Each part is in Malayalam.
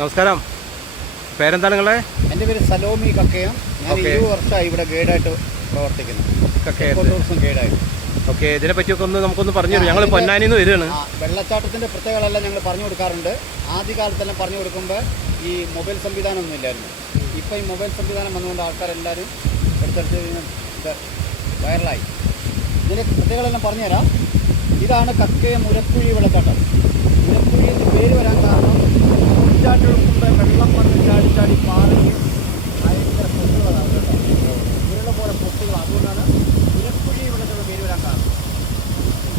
നമസ്കാരം. പേരെന്താണ് നിങ്ങളെ? എൻ്റെ പേര് സലോമി കക്കയം. ഞാൻ 20 വർഷമായി ഇവിടെ ഗൈഡായിട്ട് പ്രവർത്തിക്കുന്നു. ടൂറിസം ഗൈഡായിട്ട്. ഓക്കെ, ഇതിനെ പറ്റിയൊക്കെ നമുക്കൊന്ന് പറഞ്ഞു തരും. ഞങ്ങൾ പൊന്നാനിയിൽ നിന്ന് വരികയാണ്. വെള്ളച്ചാട്ടത്തിൻ്റെ പ്രത്യേകതകളെല്ലാം ഞങ്ങൾ പറഞ്ഞു കൊടുക്കാറുണ്ട്. ആദ്യകാലത്തെല്ലാം പറഞ്ഞു കൊടുക്കുമ്പോൾ ഈ മൊബൈൽ സംവിധാനമൊന്നും ഇല്ലായിരുന്നു. ഇപ്പോൾ ഈ മൊബൈൽ സംവിധാനം വന്നുകൊണ്ട് ആൾക്കാരെല്ലാവരും എടുത്തെടുത്ത് വൈറലായി. ഇതിൻ്റെ പ്രത്യേകതകളെല്ലാം പറഞ്ഞുതരാം. ഇതാണ് കക്കയം മുരക്കുഴി വെള്ളച്ചാട്ടം. മുരക്കുഴി എന്ന് പേര് വരാൻ കാരണം ചാട്ടിയെടുക്കുമ്പോൾ വെള്ളം വന്ന് ചാടി പാറയ്ക്ക് ഭയങ്കര പൊട്ടുകളാണ് കേട്ടോ. ഉരുള പോലെ പൊട്ടുകൾ. അതുകൊണ്ടാണ് മുരക്കുഴി വെള്ളച്ചാട്ടം പേര് വരാൻ കാരണം.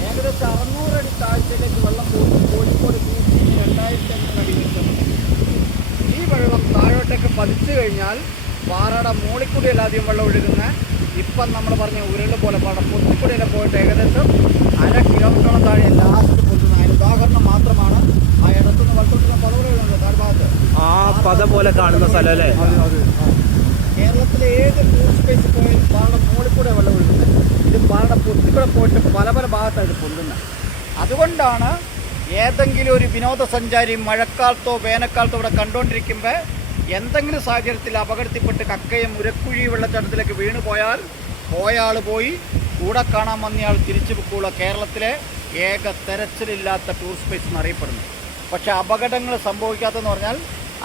ഏകദേശം 600 അടി താഴ്ചയിലേക്ക് വെള്ളം പോകും. കോഴിക്കോട് ബീച്ചിൽ 2500 അടി വെച്ചിട്ടുണ്ട്. ഈ വെള്ളം താഴോട്ടേക്ക് പതിച്ചു കഴിഞ്ഞാൽ പാറയുടെ മോളിക്കൂടിയല്ല ആദ്യം വെള്ളം ഒഴുകുന്ന. ഇപ്പം നമ്മൾ പറഞ്ഞ ഉരുള പോലെ പാടം പൊത്തിക്കൂടിയെല്ലാം പോയിട്ട് ഏകദേശം 1/2 കിലോമീറ്ററോളം താഴെ ലാസ്റ്റ് പൊട്ടുന്നത്. അതിന് ഉദാഹരണം മാത്രമാണ് ആ ഇടത്തുനിന്ന് വളർത്തുന്ന പദവികളുണ്ട് താഴ്ഭാഗത്ത്. ആ പദ പോലെ കാണുന്ന സ്ഥലം അല്ലേ? കേരളത്തിലെ ഏത് ടൂറിസ്റ്റ് സ്പേസിൽ പോയാലും പാറയുടെ മോളിക്കൂടെ വെള്ളം ഒഴുകുന്നത്. ഇത് പാറയുടെ പൊത്തിക്കൂടെ പോയിട്ട് പല ഭാഗത്തായിട്ട് പൊന്തുന്നത്. അതുകൊണ്ടാണ് ഏതെങ്കിലും ഒരു വിനോദസഞ്ചാരി മഴക്കാലത്തോ വേനൽക്കാലത്തോ ഇവിടെ കണ്ടുകൊണ്ടിരിക്കുമ്പോൾ എന്തെങ്കിലും സാഹചര്യത്തിൽ അപകടത്തിൽപ്പെട്ട് കക്കയം മുരക്കുഴി വെള്ളച്ചാട്ടത്തിലേക്ക് വീണ് പോയാൽ പോയി കൂടെ കാണാൻ വന്നയാൾ തിരിച്ചു പൊക്കുള്ള കേരളത്തിലെ ഏക തെരച്ചിലില്ലാത്ത ടൂറിസ്റ്റ് സ്പേസ് എന്നറിയപ്പെടുന്നു. പക്ഷേ അപകടങ്ങൾ സംഭവിക്കാത്തതെന്ന് പറഞ്ഞാൽ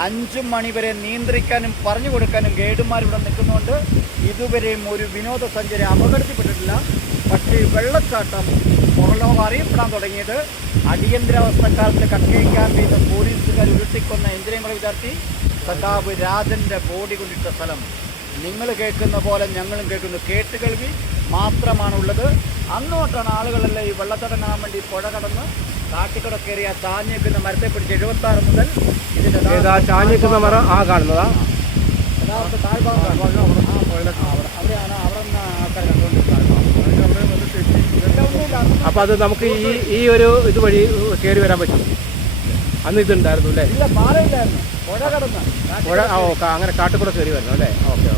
5 മണി വരെ നിയന്ത്രിക്കാനും പറഞ്ഞു കൊടുക്കാനും ഗൈഡുമാർ ഇവിടെ നിൽക്കുന്നതുകൊണ്ട് ഇതുവരെയും ഒരു വിനോദസഞ്ചാരി അപകടത്തിൽപ്പെട്ടിട്ടില്ല. പക്ഷേ വെള്ളച്ചാട്ടം പുറലോകം അറിയപ്പെടാൻ തുടങ്ങിയത് അടിയന്തരാവസ്ഥക്കാലത്ത് കക്കയം ക്യാമ്പിൽ നിന്ന് പോലീസുകാർ ഉരുട്ടിക്കൊന്ന എഞ്ചിനീയറിംഗ് വിദ്യാർത്ഥി സഖാബ് രാജൻ്റെ ബോഡി കൊണ്ടിട്ട സ്ഥലം. നിങ്ങൾ കേൾക്കുന്ന പോലെ ഞങ്ങളും കേൾക്കുന്നു. കേട്ടുകേൾവി മാത്രമാണുള്ളത്. അന്നോട്ടാണ് ആളുകളെല്ലാം ഈ വെള്ളച്ചാട്ടം കാണാൻ വേണ്ടി പുഴ കടന്ന് കാട്ടിക്കൂടെ കയറി ആ ചാഞ്ഞിക്കുന്ന മരത്തെ പിടിച്ച് 76 മുതൽ ഇതിൻ്റെ ചാഞ്ഞിക്കുന്ന മരം കാണുന്നതാ. യഥാർത്ഥ താഴ്ഭാഗം അവിടെയാണ് അവിടെ നിന്ന് ആൾക്കാർ കണ്ടുകൊണ്ടിരിക്കുന്നത്. അപ്പോൾ അത് നമുക്ക് ഈ ഒരു ഇതുവഴി കയറി വരാൻ പറ്റും. അന്ന് ഇതുണ്ടായിരുന്നു അല്ലേ? ഇല്ല, പാറയില്ലായിരുന്നു. പുഴ കടന്ന് അങ്ങനെ കാട്ടിക്കൂടെ കയറി വരുന്നു അല്ലേ? ഓക്കെ.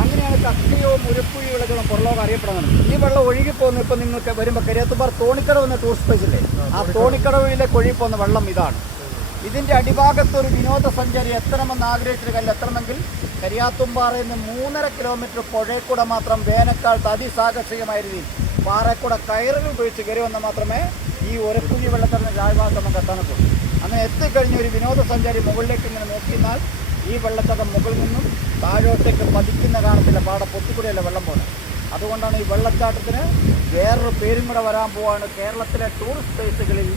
അങ്ങനെയാണ് കക്കയോ മുരക്കുഴി വെള്ളച്ചാട്ടം പുറലോകം അറിയപ്പെടുന്നത്. ഈ വെള്ളം ഒഴുകിപ്പോകുന്ന ഇപ്പം നിങ്ങൾക്ക് വരുമ്പോൾ കരിയാത്തുംപാറ തോണിക്കടവ് എന്ന ടൂറിസ്റ്റ് സ്പേസ് ഇല്ലേ? ആ തോണിക്കടവിലേക്ക് ഒഴുകിപ്പോകുന്ന വെള്ളം ഇതാണ്. ഇതിൻ്റെ അടിഭാഗത്തൊരു വിനോദസഞ്ചാരി എത്തണമെന്ന് ആഗ്രഹിച്ചൊരു എത്തണമെങ്കിൽ കരിയാത്തുംപാറയിൽ നിന്ന് 3.5 കിലോമീറ്റർ പുഴയെക്കൂടെ മാത്രം വേനൽക്കാലത്ത് അതിസാഹസികമായ രീതിയിൽ പാറക്കൂടെ കയറുകൾ ഉപയോഗിച്ച് കയറി വന്നാൽ മാത്രമേ ഈ ഉരക്കുഴി വെള്ളച്ചാട്ടം താഴ്ഭാഗത്ത് നമുക്ക് എത്താനൊക്കുള്ളൂ. അങ്ങനെ എത്തിക്കഴിഞ്ഞ ഒരു വിനോദസഞ്ചാരി മുകളിലേക്ക് ഇങ്ങനെ നോക്കിയാൽ ഈ വെള്ളച്ചാട്ടം മുകളിൽ നിന്നും താഴോട്ടേക്ക് പതിക്കുന്ന കാണത്തില്ല. പാട പൊത്തിക്കൂടിയല്ല വെള്ളം പോലെ. അതുകൊണ്ടാണ് ഈ വെള്ളച്ചാട്ടത്തിന് വേറൊരു പേരും കൂടെ വരാൻ പോവാണ്. കേരളത്തിലെ ടൂറിസ്റ്റ് പ്ലേസുകളിൽ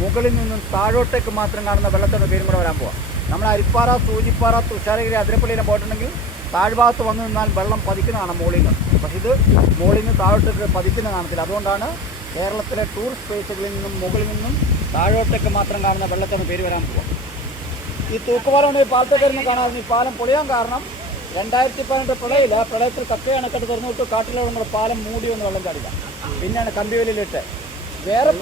മുകളിൽ നിന്നും താഴോട്ടേക്ക് മാത്രം കാണുന്ന വെള്ളച്ചാട്ടം പേരും കൂടെ വരാൻ പോവാം. നമ്മൾ അരിപ്പാറ, സൂചിപ്പാറ, തുഷാരഗിരി, അതിരപ്പള്ളിയിലും പോയിട്ടുണ്ടെങ്കിൽ താഴ്ഭാഗത്ത് വന്നു നിന്നാൽ വെള്ളം പതിക്കുന്നതാണ് മോളിൽ നിന്ന്. പക്ഷേ ഇത് മോളിൽ നിന്ന് താഴോട്ടേക്ക് പതിക്കുന്ന കാണത്തില്ല. അതുകൊണ്ടാണ് കേരളത്തിലെ ടൂറിസ്റ്റ് പ്ലേസുകളിൽ നിന്നും മുകളിൽ നിന്നും താഴോട്ടേക്ക് മാത്രം കാണുന്ന വെള്ളച്ചാട്ടം പേര് വരാൻ പോവാം. ഈ തൂക്കുപാലം ഈ പാലത്തേക്ക് വരുന്ന കാണാതെ ഈ പാലം പൊളിയാൻ കാരണം 2018 പ്രളയത്തിൽ കക്കയ അണക്കെട്ട് തുറന്നുവിട്ട് കാട്ടിലുള്ള നമ്മുടെ പാലം മൂടി ഒന്ന് വെള്ളം ചാടില്ല. പിന്നെയാണ് കമ്പിവേലിയിലിട്ട് വേറെ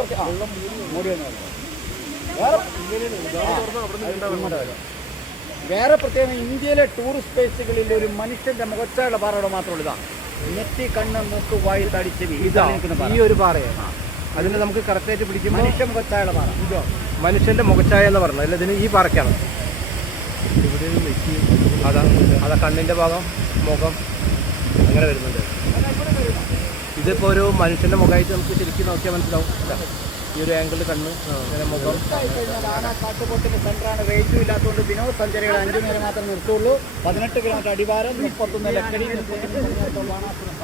പ്രത്യേകം ഇന്ത്യയിലെ ടൂറിസ്റ്റ് പ്ലേസുകളിൽ ഒരു മനുഷ്യന്റെ മുഖച്ചായുള്ള പാറയുടെ മാത്രമുള്ള ഇതാണ്. നെറ്റി, കണ്ണ്, മൂക്ക്, വായി, തടിച്ച് ഈ ഒരു പാറയാണ്. അതിന് നമുക്ക് കറക്റ്റായിട്ട് പിടിക്കും. മനുഷ്യ മുഖച്ചായുള്ള പാറ. മനുഷ്യന്റെ മുഖച്ചായ എന്ന് പറഞ്ഞത് അല്ല, ഇതിന് ഈ പാറയ്ക്കാണ്. അതാ കണ്ണിൻ്റെ ഭാഗം, മുഖം അങ്ങനെ വരുന്നുണ്ട്. ഇതിപ്പോൾ ഒരു മനുഷ്യൻ്റെ മുഖമായിട്ട് നമുക്ക് ശരിക്കും നോക്കിയാൽ മനസ്സിലാവും. ഈ ഒരു ആംഗിളിൽ കണ്ണ്, അങ്ങനെ മുഖം. കാട്ടുപോത്തിന്റെ സെന്ററാണ്. റേറ്റും ഇല്ലാത്തതുകൊണ്ട് വിനോദസഞ്ചാരികൾ 5 നേരം മാത്രമേ നിർത്തുള്ളൂ. 18 കിലോമീറ്റർ അടിവാരം, 31 ലക്കടി, 33 ബാണാസുരം.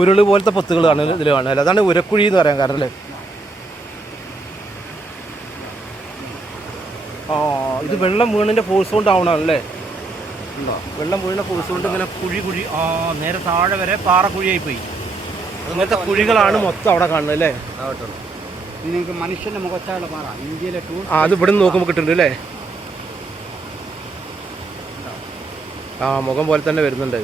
ഉരുള് പോലത്തെ പൊത്തുകളാണ് ഇതിൽ കാണുന്നത്. അതാണ് ഉരക്കുഴി എന്ന് പറയാൻ കാരണം അല്ലേ? ഇത് വെള്ളം വീണിൻ്റെ ഫോഴ്സ് കൊണ്ടാവണല്ലേ? വെള്ളം വീണ ഫോഴ്സ് കൊണ്ട് ഇങ്ങനെ കുഴി നേരെ താഴെ വരെ പാറക്കുഴിയായി പോയി. അങ്ങനത്തെ കുഴികളാണ് മൊത്തം അവിടെ കാണുന്നത് അല്ലേ? നിങ്ങൾക്ക് മനുഷ്യന്റെ മുഖച്ചായുള്ള പാറ ഇന്ത്യയിലെ അത് ഇവിടെ നിന്ന് നോക്കുമ്പോൾ കിട്ടുന്നുണ്ട് അല്ലേ? മുഖം പോലെ തന്നെ വരുന്നുണ്ട്.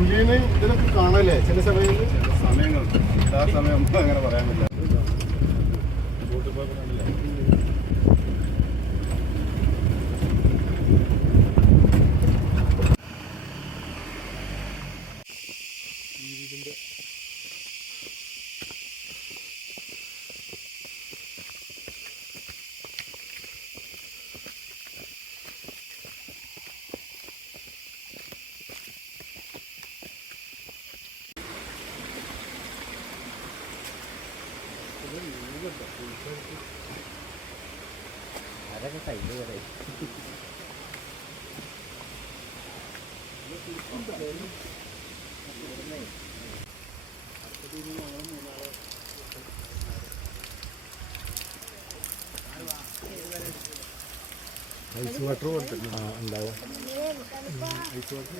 പുലിനെയും ഇതിനൊക്കെ കാണല്ലേ ചില സമയങ്ങളിൽ? ചില സമയങ്ങളുണ്ട്, എല്ലാ സമയം അങ്ങനെ പറയാൻ പറ്റില്ല. ബോട്ടിൽ പോയപ്പോൾ കണ്ടില്ലേ? അതൊക്കെ കഴിഞ്ഞു പോലെ ഐസ് വാട്ടർ പോലത്തെ ഉണ്ടാവും. Ice water